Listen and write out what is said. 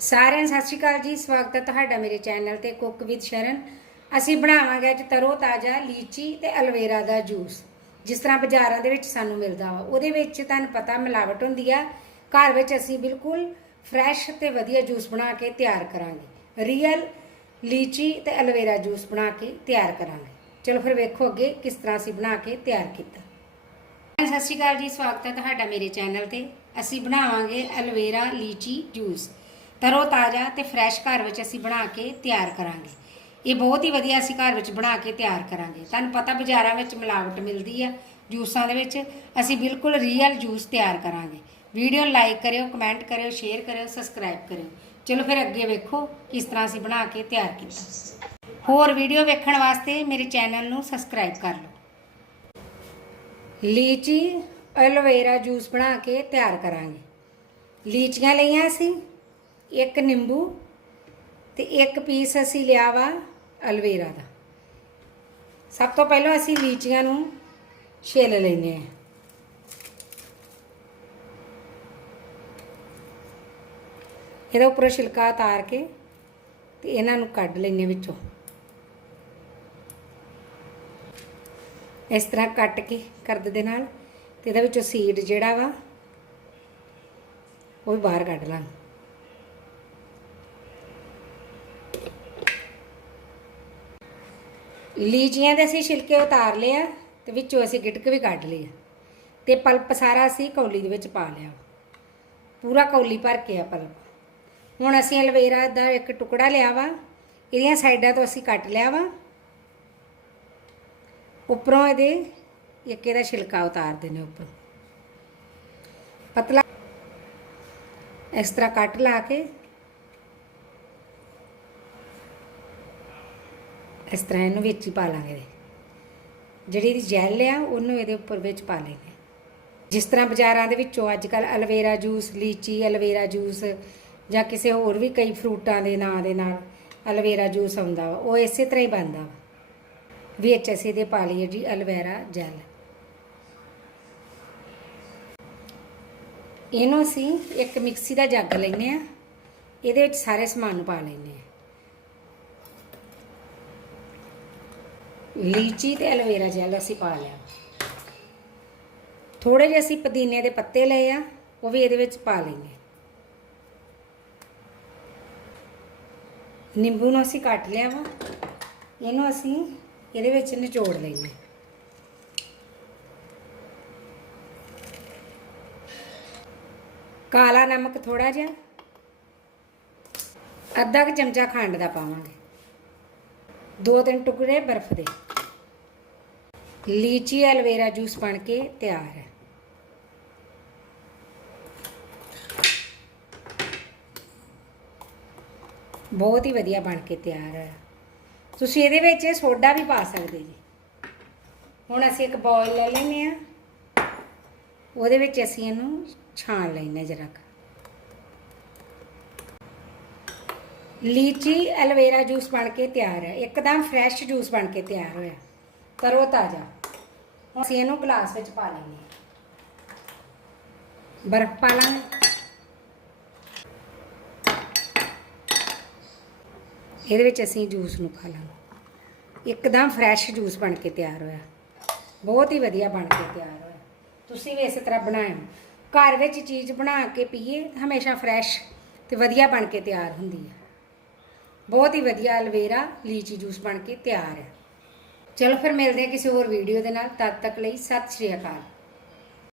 ਸਾਰਿਆਂ ਨੂੰ ਸਤਿ ਸ਼੍ਰੀ ਅਕਾਲ ਜੀ, ਸਵਾਗਤ ਹੈ ਤੁਹਾਡਾ ਮੇਰੇ ਚੈਨਲ ਤੇ ਕੁੱਕ ਵਿਦ ਸ਼ਰਨ। ਅਸੀਂ ਬਣਾਵਾਂਗੇ ਅੱਜ ਤਰੋ ਤਾਜ਼ਾ ਲੀਚੀ ਤੇ ਅਲਵੇਰਾ ਦਾ ਜੂਸ। ਜਿਸ ਤਰ੍ਹਾਂ ਬਾਜ਼ਾਰਾਂ ਦੇ ਵਿੱਚ ਸਾਨੂੰ ਮਿਲਦਾ ਵਾ, ਉਹਦੇ ਵਿੱਚ ਤੁਹਾਨੂੰ ਪਤਾ ਮਿਲਾਵਟ ਹੁੰਦੀ ਆ। ਘਰ ਵਿੱਚ ਅਸੀਂ ਬਿਲਕੁਲ ਫਰੈਸ਼ ਤੇ ਵਧੀਆ ਜੂਸ ਬਣਾ ਕੇ ਤਿਆਰ ਕਰਾਂਗੇ। ਰੀਅਲ ਲੀਚੀ ਤੇ ਅਲਵੇਰਾ ਜੂਸ ਬਣਾ ਕੇ ਤਿਆਰ ਕਰਾਂਗੇ। ਚਲੋ ਫਿਰ ਵੇਖੋ ਅੱਗੇ ਕਿਸ ਤਰ੍ਹਾਂ ਅਸੀਂ ਬਣਾ ਕੇ ਤਿਆਰ ਕੀਤਾ। ਸਤਿ ਸ਼੍ਰੀ ਅਕਾਲ ਜੀ, ਸਵਾਗਤ ਹੈ ਤੁਹਾਡਾ ਮੇਰੇ ਚੈਨਲ ਤੇ। ਅਸੀਂ ਬਣਾਵਾਂਗੇ ਅਲਵੇਰਾ ਲੀਚੀ ਜੂਸ। ਤਰੋ ਤਾਜ਼ਾ ਤੇ ਫਰੈਸ਼ ਘਰ ਵਿੱਚ ਅਸੀਂ ਬਣਾ ਕੇ ਤਿਆਰ ਕਰਾਂਗੇ। ਇਹ ਬਹੁਤ ਹੀ ਵਧੀਆ ਅਸੀਂ ਘਰ ਵਿੱਚ ਬਣਾ ਕੇ ਤਿਆਰ ਕਰਾਂਗੇ। ਤੁਹਾਨੂੰ ਪਤਾ ਬਾਜ਼ਾਰਾਂ ਵਿੱਚ ਮਿਲਾਵਟ ਮਿਲਦੀ ਆ, ਜੂਸਾਂ ਦੇ ਵਿੱਚ। ਅਸੀਂ ਬਿਲਕੁਲ ਰੀਅਲ ਜੂਸ ਤਿਆਰ ਕਰਾਂਗੇ। ਵੀਡੀਓ ਲਾਈਕ ਕਰਿਓ ਕਮੈਂਟ ਕਰਿਓ ਸ਼ੇਅਰ ਕਰਿਓ ਸਬਸਕ੍ਰਾਈਬ ਕਰਿਓ। ਚਲੋ ਫਿਰ ਅੱਗੇ ਵੇਖੋ ਕਿਸ ਤਰ੍ਹਾਂ ਅਸੀਂ ਬਣਾ ਕੇ ਤਿਆਰ ਕੀਤਾ। ਹੋਰ ਵੀਡੀਓ ਵੇਖਣ ਵਾਸਤੇ ਮੇਰੇ ਚੈਨਲ ਨੂੰ ਸਬਸਕ੍ਰਾਈਬ ਕਰ ਲਓ। ਲੀਚੀ, ਐਲੋਵੇਰਾ ਜੂਸ ਬਣਾ ਕੇ ਤਿਆਰ ਕਰਾਂਗੇ। ਲੀਚੀਆਂ ਲਈਆਂ ਅਸੀਂ। ਇੱਕ ਨਿੰਬੂ ਤੇ ਇੱਕ ਪੀਸ ਅਸੀਂ ਲਿਆ ਵਾ ਅਲਵੇਰਾ ਦਾ। ਸਭ ਤੋਂ ਪਹਿਲਾਂ ਅਸੀਂ ਲੀਚੀਆਂ ਨੂੰ ਛਿੱਲ ਲੈਨੇ ਆ ਇਹਦਾ ਉੱਪਰੋਂ ਛਿਲਕਾ ਉਤਾਰ ਕੇ ਤੇ ਇਹਨਾਂ ਨੂੰ ਕੱਢ ਲੈਨੇ ਵਿੱਚੋਂ। ਇਸ ਤਰ੍ਹਾਂ ਕੱਟ ਕੇ ਕਰਦ ਦੇ ਨਾਲ ਤੇ ਇਹਦੇ ਵਿੱਚੋਂ ਸੀਡ ਜਿਹੜਾ ਵਾ, ਉਹ ਵੀ ਬਾਹਰ ਕੱਢ ਲਾਂਗੇ। ਲੀਚੀਆਂ ਦੇ ਅਸੀਂ ਛਿਲਕੇ ਉਤਾਰ ਲਏ ਆ ਤੇ ਵਿੱਚੋਂ ਅਸੀਂ ਗਿਟਕ ਵੀ ਕੱਢ ਲਈ ਆ। ਤੇ ਪਲਪ ਸਾਰਾ ਅਸੀਂ ਕੌਲੀ ਦੇ ਵਿੱਚ ਪਾ ਲਿਆ। ਪੂਰਾ ਕੌਲੀ ਭਰ ਕੇ ਆ ਪਲਪ। ਹੁਣ ਅਸੀਂ ਅਲਵੇਰਾ ਦਾ ਇੱਕ ਟੁਕੜਾ ਲਿਆ ਵਾ, ਇਹਦੀਆਂ ਸਾਈਡਾਂ ਤੋਂ ਅਸੀਂ ਕੱਟ ਲਿਆ ਵਾ। ਉੱਪਰੋਂ ਇਹਦੇ ਇੱਕ ਇਹਦਾ ਛਿਲਕਾ ਉਤਾਰ ਦੇਣੇ ਉੱਪਰ। ਪਤਲਾ ਇਸ ਤਰ੍ਹਾਂ ਕੱਟ ਲਾ ਕੇ ਇਸ ਤਰ੍ਹਾਂ ਇਹਨੂੰ ਵਿੱਚ ਹੀ ਪਾ ਲਾਂਗੇ ਇਹਦੇ। ਜਿਹੜੀ ਇਹਦੀ ਜੈਲ ਆ, ਉਹਨੂੰ ਇਹਦੇ ਉੱਪਰ ਵਿੱਚ ਪਾ ਲੈਣੇ ਜਿਸ ਤਰ੍ਹਾਂ ਬਾਜ਼ਾਰਾਂ ਦੇ ਵਿੱਚੋਂ ਅੱਜ ਕੱਲ ਅਲਵੇਰਾ ਜੂਸ, ਲੀਚੀ ਅਲਵੇਰਾ ਜੂਸ ਜਾਂ ਕਿਸੇ ਹੋਰ ਵੀ ਕਈ ਫਰੂਟਾਂ ਦੇ ਨਾਂ ਦੇ ਨਾਲ ਅਲਵੇਰਾ ਜੂਸ ਆਉਂਦਾ ਵਾ, ਉਹ ਇਸੇ ਤਰ੍ਹਾਂ ਹੀ ਬਣਦਾ ਵਾ। ਵਿੱਚ ਅਸੀਂ ਇਹਦੇ ਪਾ ਲਈਏ ਜੀ ਅਲਵੇਰਾ ਜੈਲ ਇਹਨੂੰ ਅਸੀਂ ਇੱਕ ਮਿਕਸੀ ਦਾ ਜੱਗ ਲੈਨੇ ਆ ਇਹਦੇ ਵਿੱਚ ਸਾਰੇ ਸਮਾਨ ਨੂੰ ਪਾ ਲੈਨੇ ਆ ਲੀਚੀ ਤੇ ਐਲੋਵੇਰਾ ਜੈਲ ਅਸੀਂ ਪਾ ਲਿਆ। ਥੋੜੇ ਜਿਹੇ ਅਸੀਂ ਪੁਦੀਨੇ ਦੇ ਪੱਤੇ ਲਏ ਆ, ਉਹ ਵੀ ਇਹਦੇ ਵਿੱਚ ਪਾ ਲਈਏ। ਨਿੰਬੂ ਨੂੰ ਅਸੀਂ ਕੱਟ ਲਿਆ ਵਾ, ਇਹਨੂੰ ਅਸੀਂ ਇਹਦੇ ਵਿੱਚ ਨਿਚੋੜ ਲਈਏ। ਕਾਲਾ ਨਮਕ ਥੋੜਾ ਜਿਹਾ, ਅੱਧਾ ਕੁ ਚਮਚਾ ਖੰਡ ਦਾ ਪਾਵਾਂਗੇ। ਦੋ ਤਿੰਨ ਟੁਕੜੇ ਬਰਫ਼ ਦੇ। ਲੀਚੀ ਐਲਵੇਰਾ ਜੂਸ ਬਣ ਕੇ ਤਿਆਰ ਹੈ। ਬਹੁਤ ਹੀ ਵਧੀਆ ਬਣ ਕੇ ਤਿਆਰ ਹੈ। ਤੁਸੀਂ ਇਹਦੇ ਵਿੱਚ ਸੋਡਾ ਵੀ ਪਾ ਸਕਦੇ ਜੀ। ਹੁਣ ਅਸੀਂ ਇੱਕ ਬੋਇਲ ਲੈ ਲੈਨੇ ਆ ਉਹਦੇ ਵਿੱਚ ਅਸੀਂ ਇਹਨੂੰ ਛਾਣ ਲੈਣਾ ਜਰਾ ਲੀਚੀ ਐਲਵੇਰਾ ਜੂਸ ਬਣ ਕੇ ਤਿਆਰ ਹੈ। ਇੱਕਦਮ ਫਰੈਸ਼ ਜੂਸ ਬਣ ਕੇ ਤਿਆਰ ਹੋਇਆ। ਤਰੋ ਤਾਜ਼ਾ। ਹੁਣ ਅਸੀਂ ਇਹਨੂੰ ਗਲਾਸ ਵਿੱਚ ਪਾ ਲੈਂਦੇ ਬਰਫ਼ ਪਾ ਲਾਂਗੇ। ਇਹਦੇ ਵਿੱਚ ਅਸੀਂ ਜੂਸ ਨੂੰ ਪਾ ਲਾਂਗੇ। ਇੱਕਦਮ ਫਰੈਸ਼ ਜੂਸ ਬਣ ਕੇ ਤਿਆਰ ਹੋਇਆ। ਬਹੁਤ ਹੀ ਵਧੀਆ ਬਣ ਕੇ ਤਿਆਰ ਹੋਇਆ। ਤੁਸੀਂ ਵੀ ਇਸੇ ਤਰ੍ਹਾਂ ਬਣਾਇਓ। ਘਰ ਵਿੱਚ ਚੀਜ਼ ਬਣਾ ਕੇ ਪੀਏ, ਹਮੇਸ਼ਾ ਫਰੈਸ਼ ਤੇ ਵਧੀਆ ਬਣ ਕੇ ਤਿਆਰ ਹੁੰਦੀ ਹੈ। ਬਹੁਤ ਹੀ ਵਧੀਆ ਅਲਵੇਰਾ ਲੀਚੀ ਜੂਸ ਬਣ ਕੇ ਤਿਆਰ ਹੈ। ਚਲੋ ਫਿਰ ਮਿਲਦੇ ਹਾਂ ਕਿਸੇ ਹੋਰ ਵੀਡੀਓ ਦੇ ਨਾਲ। ਤਦ ਤੱਕ ਲਈ ਸਤਿ ਸ਼੍ਰੀ ਅਕਾਲ।